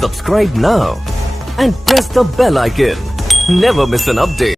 Subscribe now and press the bell icon. Never miss an update.